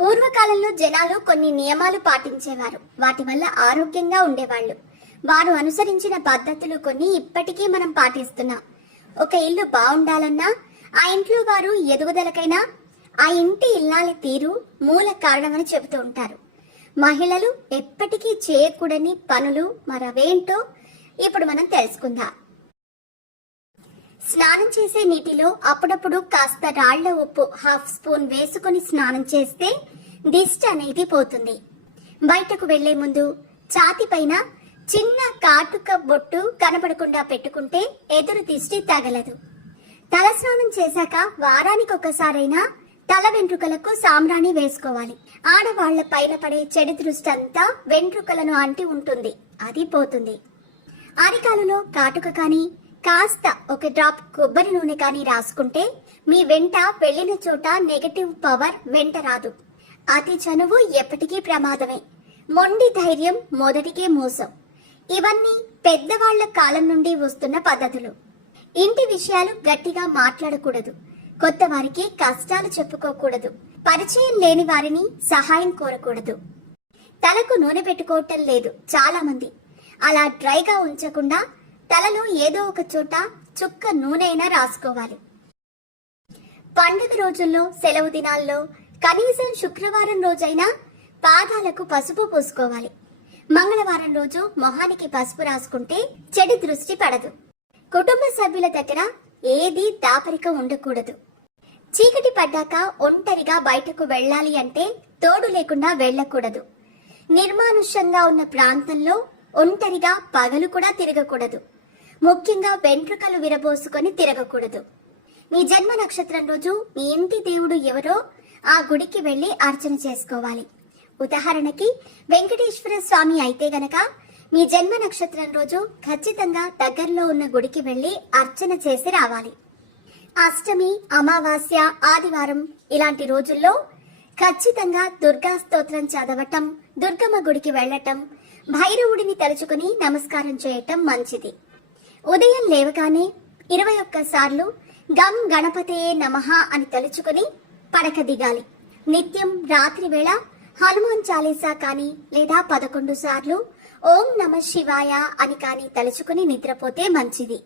పూర్వకాలంలో జనాలు కొన్ని నియమాలు పాటించేవారు. వాటి వల్ల ఆరోగ్యంగా ఉండేవాళ్ళు. వారు అనుసరించిన పద్ధతులు కొన్ని ఇప్పటికీ మనం పాటిస్తున్నాం. ఒక ఇల్లు బాగుండాలన్నా ఆ ఇంట్లో వారు ఎదుగుదలకైనా ఆ ఇంటి ఇల్లాలి తీరు మూల కారణమని చెబుతూ ఉంటారు. మహిళలు ఎప్పటికీ చేయకూడని పనులు మరవేంటో ఇప్పుడు మనం తెలుసుకుందాం. స్నానం చేసే నీటిలో అప్పుడప్పుడు కాస్త రాళ్ళ ఉప్పు హాఫ్ స్పూన్ వేసుకుని స్నానం చేస్తే దిష్టి అనేది పోతుంది. బయటకు వెళ్ళే ముందు ఛాతిపైన చిన్న కాటుక బొట్టు కనపడకుండా పెట్టుకుంటే ఎదురు దిష్టి తగలదు. తలస్నానం చేశాక వారానికి ఒకసారైనా తల వెంట్రుకలకు సాంబ్రాణి వేసుకోవాలి. ఆడవాళ్ళ పైన పడే చెడు దృష్టి అంతా వెంట్రుకలను అంటి ఉంటుంది. అది పోతుంది. అరికాలలో కాటుక కానీ కాస్త ఒక డ్రాప్ కొబ్బరి నూనె కానీ రాసుకుంటే మీ వెంట వెళ్ళిన చోట నెగటివ్ పవర్ వెంట రాదు. అతి చనువు ఎప్పటికీ ప్రమాదమే. మొండి ధైర్యం మొదటికే మోసం. ఇవన్నీ పెద్దవాళ్ళ కాలం నుండి వస్తున్న పద్ధతులు. ఇంటి విషయాలు గట్టిగా మాట్లాడకూడదు. కొత్త వారికి కష్టాలు చెప్పుకోకూడదు. పరిచయం లేని వారిని సహాయం కోరకూడదు. తలకు నూనె పెట్టుకోవటం లేదు చాలా మంది అలా డ్రైగా ఉంచకుండా తలలో ఏదో ఒక చోట చుక్క నూనె అయినా రాసుకోవాలి. పండుగ రోజుల్లో సెలవు దినాల్లో కనీసం శుక్రవారం రోజైనా పాదాలకు పసుపు పూసుకోవాలి. మంగళవారం రోజు మొహానికి పసుపు రాసుకుంటే చెడు దృష్టి పడదు. కుటుంబ సభ్యుల దగ్గర ఏది దాపరికం ఉండకూడదు. చీకటి పడ్డాక ఒంటరిగా బయటకు వెళ్ళాలి అంటే తోడు లేకుండా వెళ్ళకూడదు. నిర్మానుష్యంగా ఉన్న ప్రాంతంలో ఒంటరిగా పగలు కూడా తిరగకూడదు. ముఖ్యంగా వెంట్రుకలు విరబోసుకొని తిరగకూడదు. మీ జన్మ నక్షత్రం రోజు మీ ఇంటి దేవుడు ఎవరో ఆ గుడికి వెళ్ళి అర్చన చేసుకోవాలి. ఉదాహరణకి వెంకటేశ్వర స్వామి అయితే గనక మీ జన్మ నక్షత్రం రోజు ఖచ్చితంగా దగ్గరలో ఉన్న గుడికి వెళ్ళి అర్చన చేసి రావాలి. అష్టమి అమావాస్య ఆదివారం ఇలాంటి రోజుల్లో ఖచ్చితంగా దుర్గా స్తోత్రం చదవటం దుర్గమ్మ గుడికి వెళ్ళటం భైరవుడిని తలుచుకుని నమస్కారం చేయటం మంచిది. ఉదయం లేవగానే ఇరవై ఒక్కసార్లు గం గణపతయే నమః అని తలుచుకుని పడక దిగాలి. నిత్యం రాత్రి వేళ హనుమాన్ చాలీసా కానీ లేదా పదకొండు సార్లు ఓం నమ శివాయ అని కానీ తలుచుకుని నిద్రపోతే మంచిది.